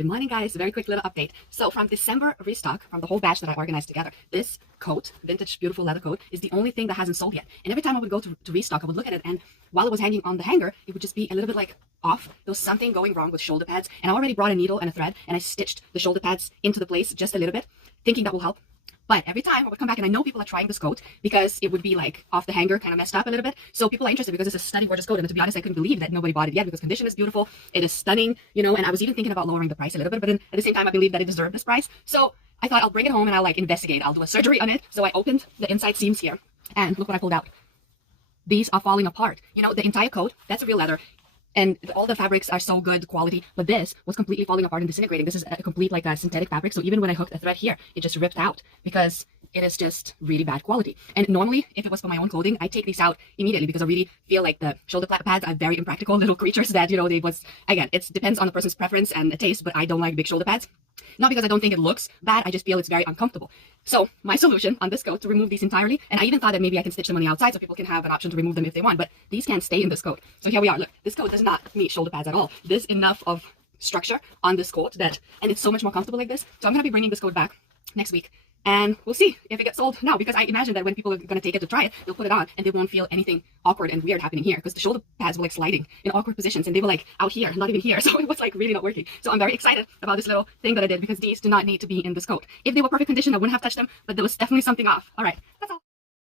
Good morning, guys. Very quick little update. So from December restock, from the whole batch that I organized together, this coat, vintage, beautiful leather coat, is the only thing that hasn't sold yet. And every time I would go to restock, I would look at it, and while it was hanging on the hanger, it would just be a little bit like off. There was something going wrong with shoulder pads, and I already brought a needle and a thread, and I stitched the shoulder pads into the place just a little bit, thinking that will help. But every time I would come back, and I know people are trying this coat because it would be like off the hanger, kind of messed up a little bit. So people are interested because it's a stunning, gorgeous coat. And to be honest, I couldn't believe that nobody bought it yet because condition is beautiful. It is stunning, you know, and I was even thinking about lowering the price a little bit. But then at the same time, I believe that it deserved this price. So I thought I'll bring it home and I'll like investigate. I'll do a surgery on it. So I opened the inside seams here and look what I pulled out. These are falling apart. You know, the entire coat, that's a real leather. And all the fabrics are so good quality, but this was completely falling apart and disintegrating. This is a complete like a synthetic fabric. So even when I hooked a thread here, it just ripped out because it is just really bad quality. And normally, if it was for my own clothing, I take these out immediately because I really feel like the shoulder pads are very impractical little creatures that, you know, again, it depends on the person's preference and taste, but I don't like big shoulder pads. Not because I don't think it looks bad, I just feel it's very uncomfortable. So my solution on this coat to remove these entirely, and I even thought that maybe I can stitch them on the outside so people can have an option to remove them if they want, but these can't stay in this coat. So here we are. Look, this coat does not need shoulder pads at all. There's enough of structure on this coat and it's so much more comfortable like this. So I'm going to be bringing this coat back next week. And we'll see if it gets sold now, because I imagine that when people are going to take it to try it, they'll put it on and they won't feel anything awkward and weird happening here, because the shoulder pads were like sliding in awkward positions and they were like out here, not even here. So it was like really not working. So I'm very excited about this little thing that I did, because these do not need to be in this coat. If they were perfect condition, I wouldn't have touched them, but there was definitely something off. All right, that's all.